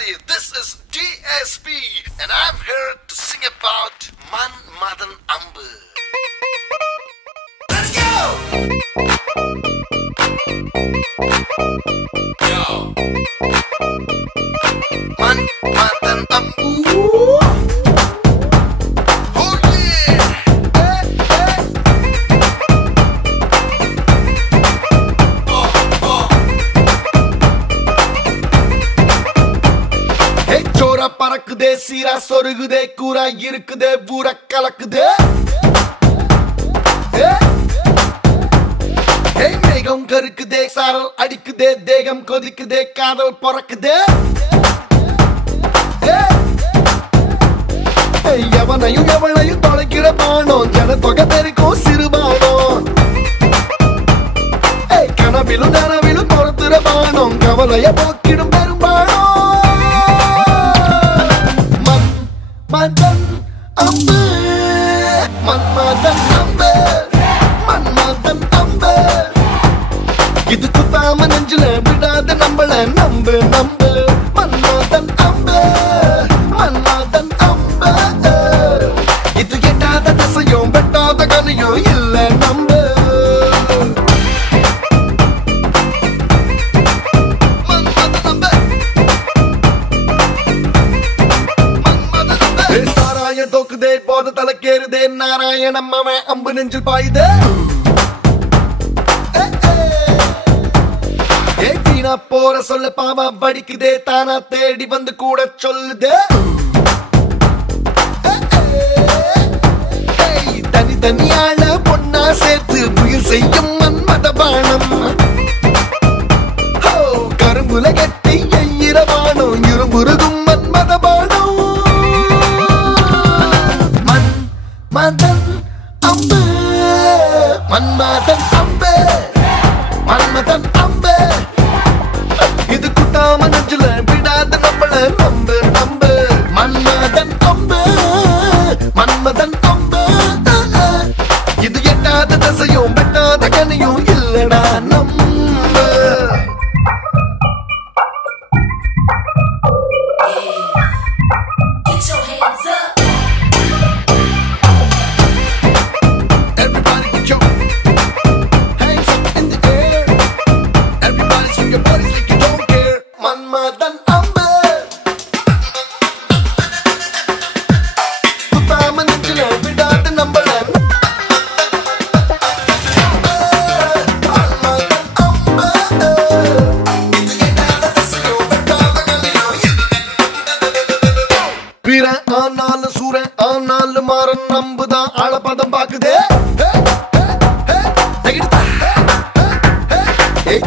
everybody, this is DSP and I'm here to sing about Man Madan Ambu. Let's go! Yo! Man Madan Ambu. பறக்குதே சீரா சொருகுதே கூரா இருக்குதே பூர கலக்குதே மேகம் கருக்குதே சாரல் அடிக்குதே தேகம் கொதிக்குதே காதல் பொறக்குதே எவனையும் எவனையும் தொலைக்கிற பானம் ஜன தொகை பெருக்கும் சிறுபானம் கனவிலும் நனவிலும் பொறுத்துற பானம் கவலைய போக்கிடும் பெரும்பானம் Madan Ambu, Man Madan Ambu, Man Madan Ambu. Idu kuthama nenjila vidada nambala nambu nambu. Man Madan Ambu, Man Madan Ambu. Idu yettada dasayum vettada ganiyum illa nambu. தோக்குதே போத தலைக்கேறுதே நாராயணம் அவன் அம்பு நெஞ்சில் பாயுதே வீணா போற சொல்ல பாவா படிக்குதே தானா தேடி வந்து கூட சொல்லுதே தனி தனியாள பொண்ணா சேர்த்து புயல் செய்யும் மன்மத பானம் கரும்புல கட்டி இரவானம் இருமுருகும் மன்மத பானம் Madan Ambu, Man Madan Ambu, Man Madan Ambu. Idu kuttama nenjila vidada nammala nambu nambu. Man Madan Ambu, Man Madan Ambu. Idu yettada dasayum vettada ganiyum illada nambu. Get your hands up. Madan Ambu Kuthama nenjila vidada nambala Madan Ambu Idu yettada dasayum vettada ganiyum Pira aanalum sura aanalum maran nambudha alapadam paakudhe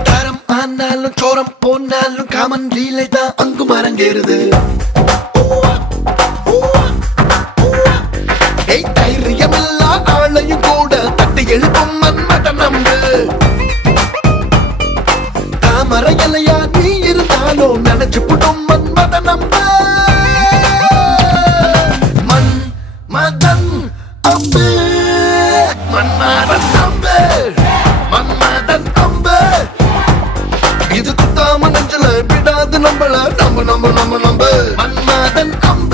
தாரம் ஆனாலும் சோரம் போனாலும் common லீலை தான் அங்கு மரங்கேறுது தைரியமில்லா ஆளையும் கூட தட்டி எழுப்பும் மன்மத நம்பு தாமரை இலையா நீ இருந்தாலும் நினைச்சு புடும் மன்மத நம்பு மன் மதன் அம்பு மன் மதன் அம்பு மன் மதன் அம்பு இது குத்தாம நெஞ்சல விடாது நம்பல நம்ப நம்ப நம்ப நம்ப Man Madan Ambu